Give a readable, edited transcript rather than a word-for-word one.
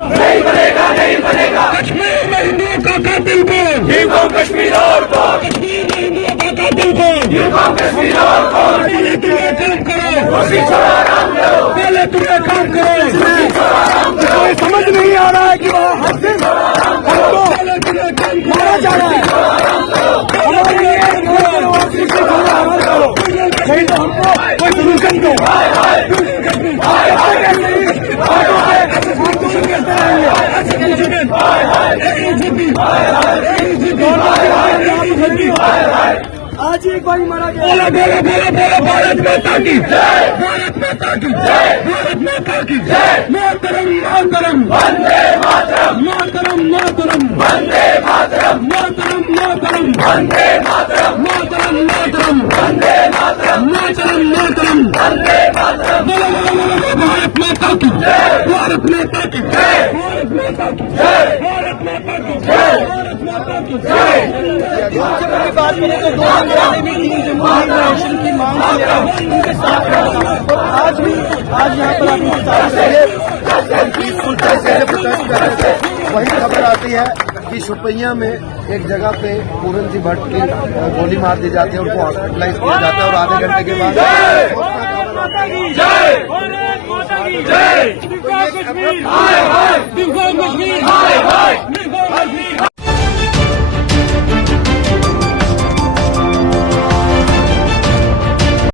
नहीं बनेगा, नहीं बनेगा। कश्मीर में हिंदुओं का कातिल कौन? यूं कश्मीर और कौन? कश्मीर में हिंदुओं का कातिल कौन? यूं कश्मीर और कौन? पहले तुम्हें काम करो, खुशी छोड़ो आराम करो, पहले तुम्हें काम करो। कोई समझ नहीं आ रहा है कि वहाँ हद से हमको पहले तुम्हें काम करो, मारा जा रहा है। हमारी एक करो, खुशी छोड़ो अमल करो, नहीं तो हमको कोई सोल्यूशन दो। आज एक बार मारा गया। बोलो बोलो बोलो बोलो, भारत माता की जय, भारत माता की जय, भारत माता की जय। मातरम मातरम, वंदे मातरम, मातरम मातरम, वंदे मातरम, मातरम मातरम, वंदे मातरम, मातरम मातरम, वंदे मातरम, मातरम मातरम। वंदे मातरम, बोलो बोलो बोलो, भारत माता की जय, भारत माता की जय, भारत माता की जय, भारत माता की जय, भारत माता की जय। जब की बात करें तो 2 दिन पहले भी 3 जमुई राशन की मांग की उनके साथ और आज यहाँ पर आपके साथ पीसफुल तरीके से प्रोटेस्ट कर रहे थे। वही खबर आती है कि शुपैया में एक जगह पे पूरन सिंह भट्ट की गोली मार दी जाती है, उनको हॉस्पिटलाइज किया जाता है और आधे घंटे के बाद जय, जय,